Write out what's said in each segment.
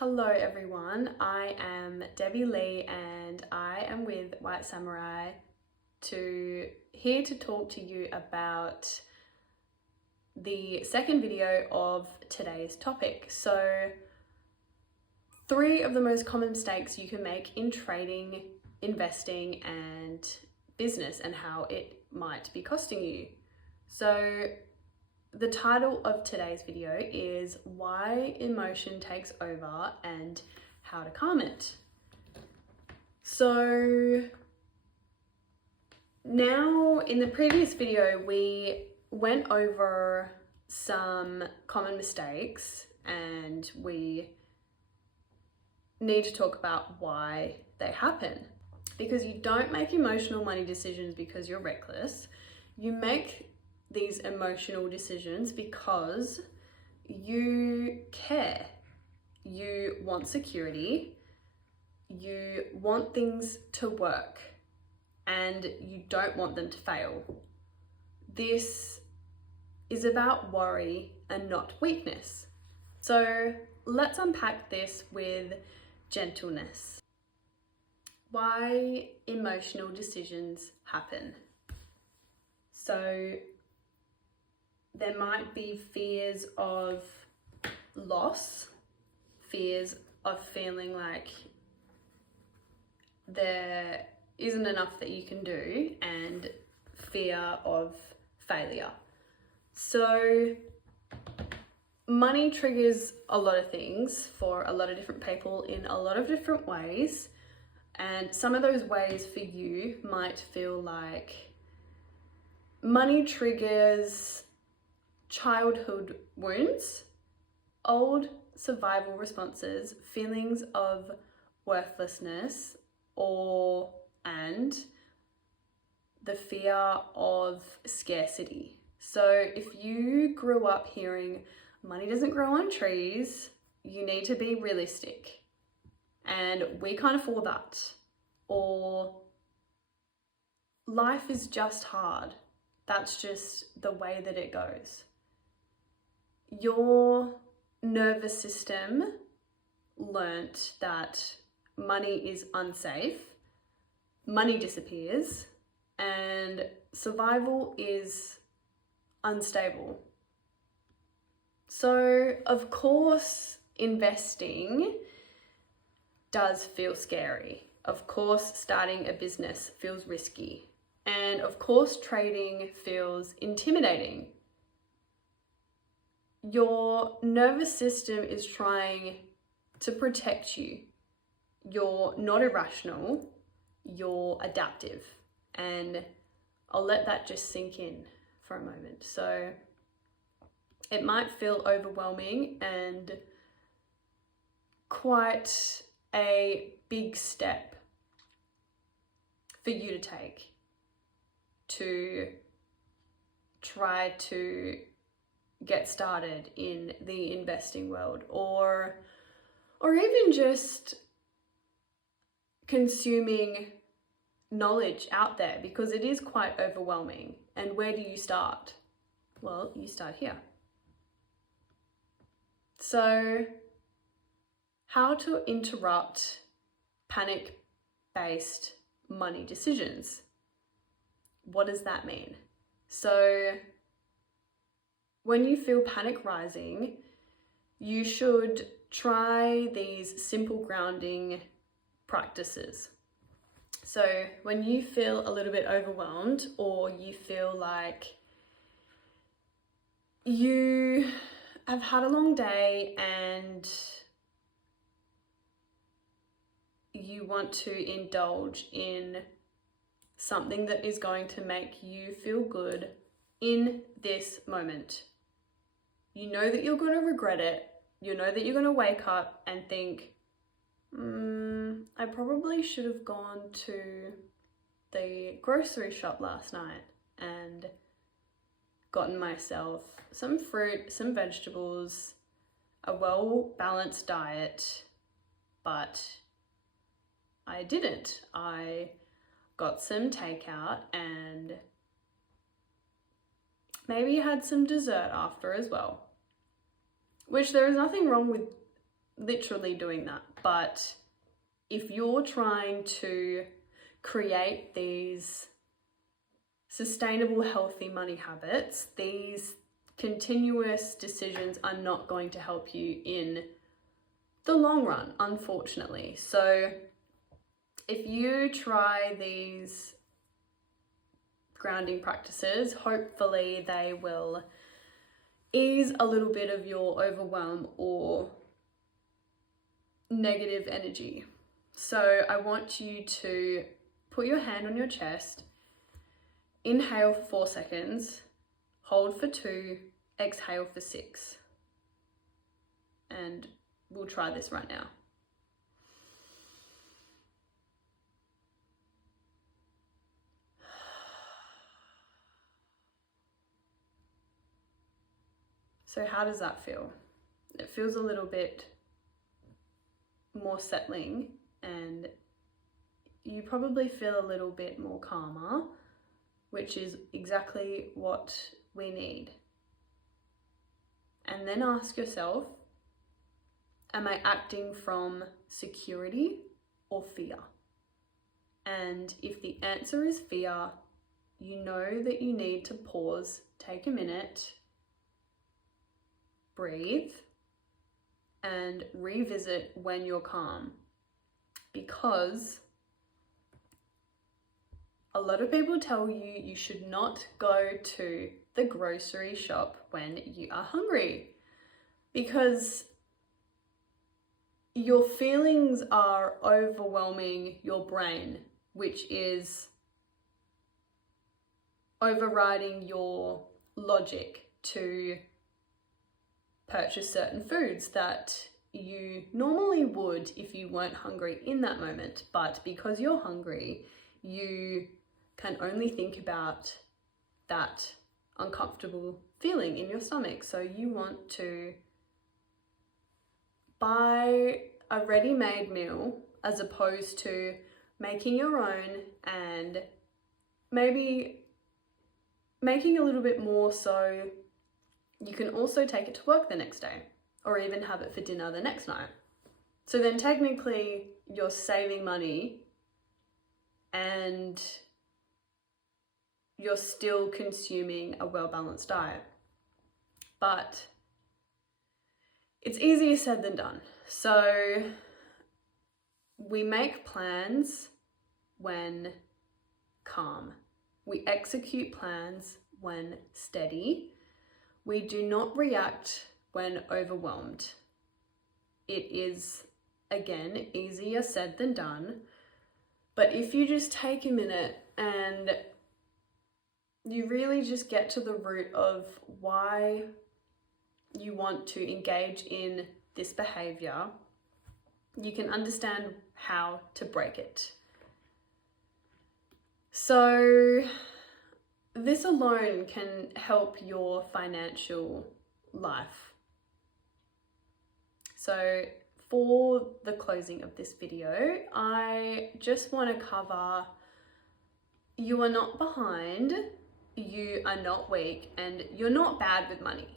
Hello everyone, I am Debbie Lee and I am with White Samurai here to talk to you about the second video of today's topic. So 3 of the most common mistakes you can make in trading, investing and business and how it might be costing you. So the title of today's video is Why Emotion Takes Over and How to Calm It. So now in the previous video, we went over some common mistakes and we need to talk about why they happen. Because you don't make emotional money decisions because you're reckless. You make these emotional decisions because you care, you want security, you want things to work, and you don't want them to fail. This is about worry and not weakness. So let's unpack this with gentleness. Why emotional decisions happen. So there might be fears of loss, fears of feeling like there isn't enough that you can do, and fear of failure. So money triggers a lot of things for a lot of different people in a lot of different ways. And some of those ways for you might feel like money triggers childhood wounds, old survival responses, feelings of worthlessness, and the fear of scarcity. So if you grew up hearing money doesn't grow on trees, you need to be realistic. And we can't afford that. Or life is just hard. That's just the way that it goes. Your nervous system learnt that money is unsafe, money disappears, and survival is unstable. So, of course, investing does feel scary. Of course, starting a business feels risky. And of course, trading feels intimidating. Your nervous system is trying to protect you. You're not irrational, you're adaptive. And I'll let that just sink in for a moment. So it might feel overwhelming and quite a big step for you to take to try to get started in the investing world, or even just consuming knowledge out there, because it is quite overwhelming. And where do you start? Well, you start here. So how to interrupt panic-based money decisions. What does that mean? So when you feel panic rising, you should try these simple grounding practices. So when you feel a little bit overwhelmed, or you feel like you have had a long day and you want to indulge in something that is going to make you feel good in this moment. You know that you're going to regret it. You know that you're going to wake up and think, I probably should have gone to the grocery shop last night and gotten myself some fruit, some vegetables, a well-balanced diet, but I didn't. I got some takeout and maybe had some dessert after as well. Which there is nothing wrong with literally doing that. But if you're trying to create these sustainable, healthy money habits, these continuous decisions are not going to help you in the long run, unfortunately. So if you try these grounding practices, hopefully they will ease a little bit of your overwhelm or negative energy. So I want you to put your hand on your chest, inhale for 4 seconds, hold for 2, exhale for 6. And we'll try this right now. So how does that feel? It feels a little bit more settling, and you probably feel a little bit more calmer, which is exactly what we need. And then ask yourself, am I acting from security or fear? And if the answer is fear, you know that you need to pause, take a minute, breathe, and revisit when you're calm. Because a lot of people tell you you should not go to the grocery shop when you are hungry, because your feelings are overwhelming your brain, which is overriding your logic to purchase certain foods that you normally would if you weren't hungry in that moment. But because you're hungry, you can only think about that uncomfortable feeling in your stomach. So you want to buy a ready-made meal as opposed to making your own, and maybe making a little bit more so you can also take it to work the next day, or even have it for dinner the next night. So then technically you're saving money and you're still consuming a well-balanced diet. But it's easier said than done. So we make plans when calm. We execute plans when steady. We do not react when overwhelmed. It is, again, easier said than done. But if you just take a minute and you really just get to the root of why you want to engage in this behavior, you can understand how to break it. So this alone can help your financial life. So for the closing of this video, I just want to cover, you are not behind, you are not weak, and you're not bad with money.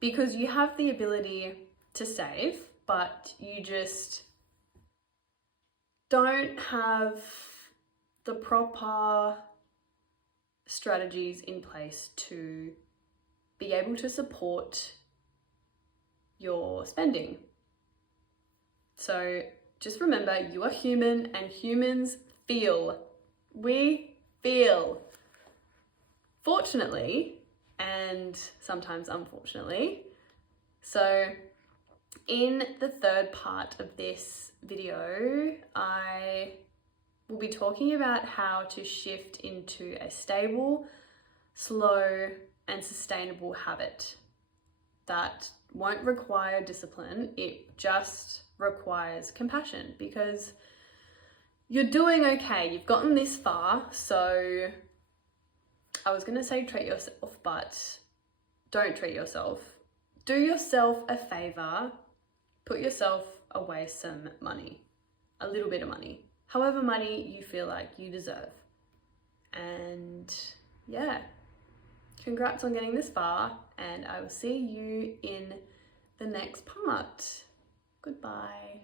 Because you have the ability to save, but you just don't have the proper strategies in place to be able to support your spending. So just remember, you are human, and humans feel. We feel. Fortunately, and sometimes unfortunately. So in the third part of this video, I will be talking about how to shift into a stable, slow, and sustainable habit that won't require discipline. It just requires compassion, because you're doing okay. You've gotten this far. So I was going to say treat yourself, but don't treat yourself. Do yourself a favor. Put yourself away some money, a little bit of money, however money you feel like you deserve. And yeah, congrats on getting this far, and I will see you in the next part. Goodbye.